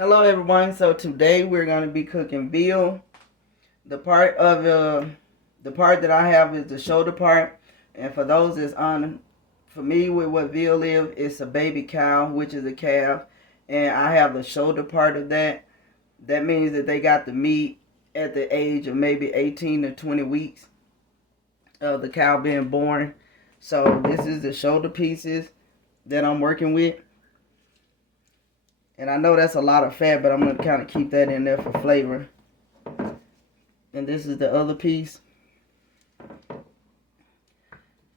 Hello everyone. So today we're going to be cooking veal. The part that I have is the shoulder part. And for those that's unfamiliar with what veal is, it's a baby cow, which is a calf. And I have the shoulder part of that. That means that they got the meat at the age of maybe 18 to 20 weeks of the cow being born. So this is the shoulder pieces that I'm working with. And I know that's a lot of fat, but I'm going to kind of keep that in there for flavor. And this is the other piece.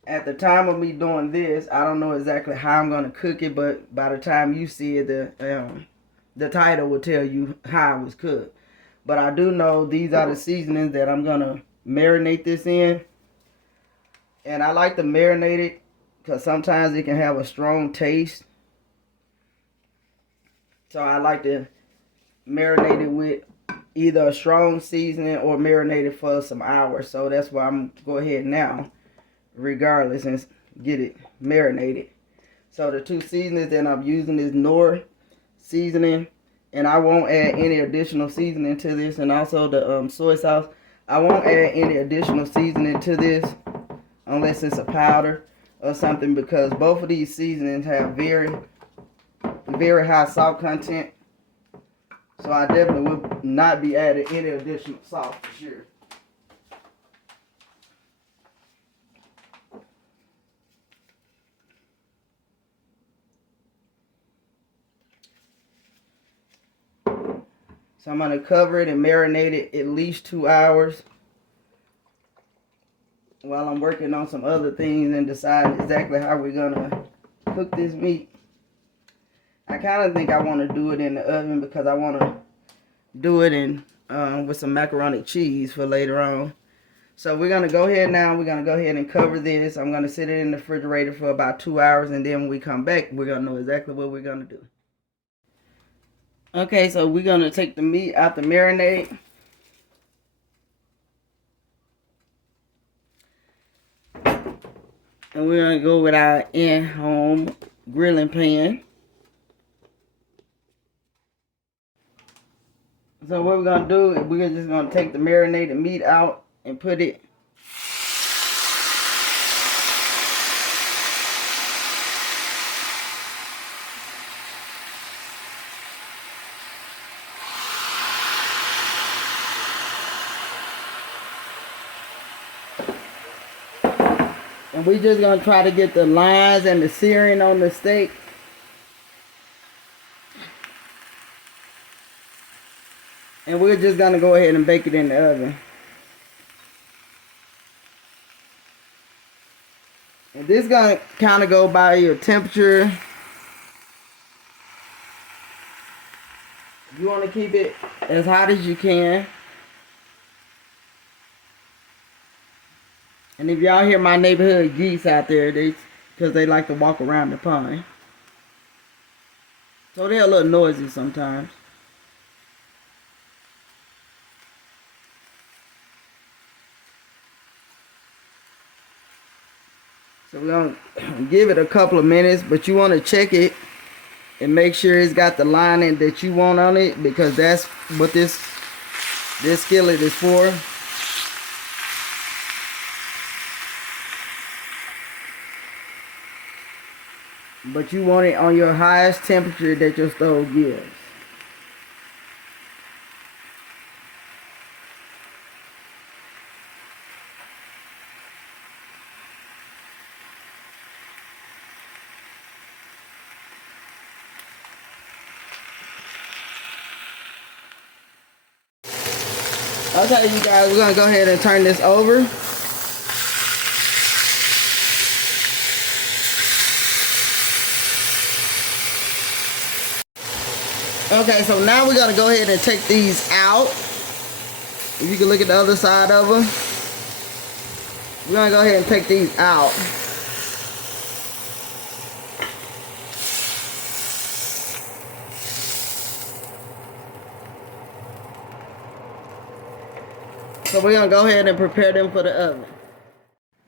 At the time of me doing this, I don't know exactly how I'm going to cook it, but by the time you see it, the title will tell you how it was cooked. But I do know these are the seasonings that I'm going to marinate this in. And I like to marinate it because sometimes it can have a strong taste. So I like to marinate it with either a strong seasoning or marinate it for some hours. So that's why I'm going to go ahead now, regardless, and get it marinated. So the two seasonings that I'm using is Knorr seasoning. And I won't add any additional seasoning to this. And also the soy sauce. I won't add any additional seasoning to this unless it's a powder or something, because both of these seasonings have very high salt content. So I definitely will not be adding any additional salt for sure. So I'm going to cover it and marinate it at least 2 hours while I'm working on some other things and decide exactly how we're going to cook this meat. I kind of think I want to do it in the oven because I want to do it in with some macaroni cheese for later on. So we're going to go ahead now. We're going to go ahead and cover this. I'm going to sit it in the refrigerator for about 2 hours, and then when we come back, we're going to know exactly what we're going to do. Okay, so we're going to take the meat out the marinade. And we're going to go with our in-home grilling pan. So what we're going to do is we're just going to take the marinated meat out and put it and we're just going to try to get the lines and the searing on the steak. And we're just going to go ahead and bake it in the oven. And this is going to kind of go by your temperature. You want to keep it as hot as you can. And if y'all hear my neighborhood geese out there, because they like to walk around the pond. So they're a little noisy sometimes. So we're going to give it a couple of minutes, but you want to check it and make sure it's got the lining that you want on it, because that's what this skillet is for. But you want it on your highest temperature that your stove gives. Okay, you guys, we're gonna go ahead and turn this over. Okay, so now we're gonna go ahead and take these out. If you can look at the other side of them. We're gonna go ahead and take these out. So we're going to go ahead and prepare them for the oven.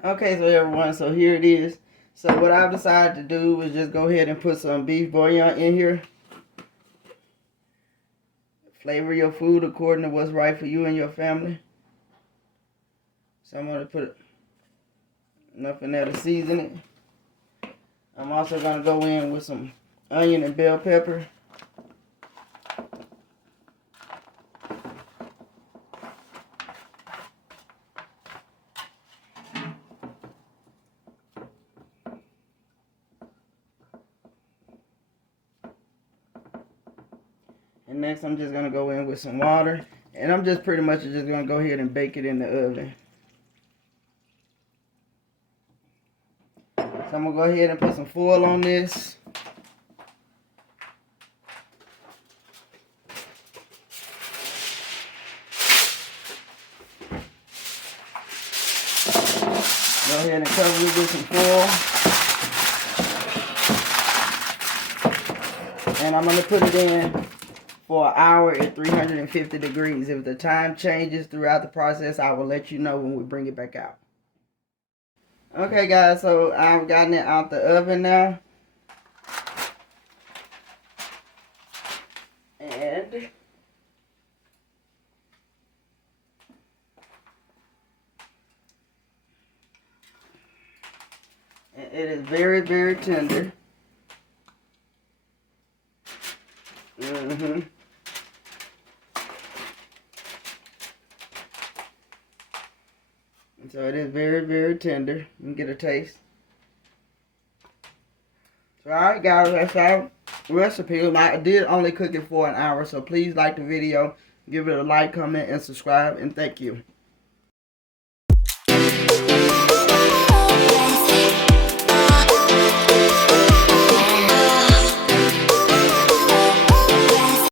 Okay, so everyone, so here it is. So what I've decided to do is just go ahead and put some beef bouillon in here. Flavor your food according to what's right for you and your family. So I'm going to put enough in there to season it. I'm also going to go in with some onion and bell pepper. And next I'm just going to go in with some water. And I'm just pretty much just going to go ahead and bake it in the oven. So I'm going to go ahead and put some foil on this. Go ahead and cover it with some foil. And I'm going to put it in for an hour at 350 degrees. If the time changes throughout the process, I will let you know when we bring it back out. Okay guys, so I've gotten it out the oven now. And it is very, very tender. So it is very, very tender. You can get a taste. So alright guys, that's our recipe. I did only cook it for an hour, so please like the video, give it a like, comment, and subscribe, and thank you.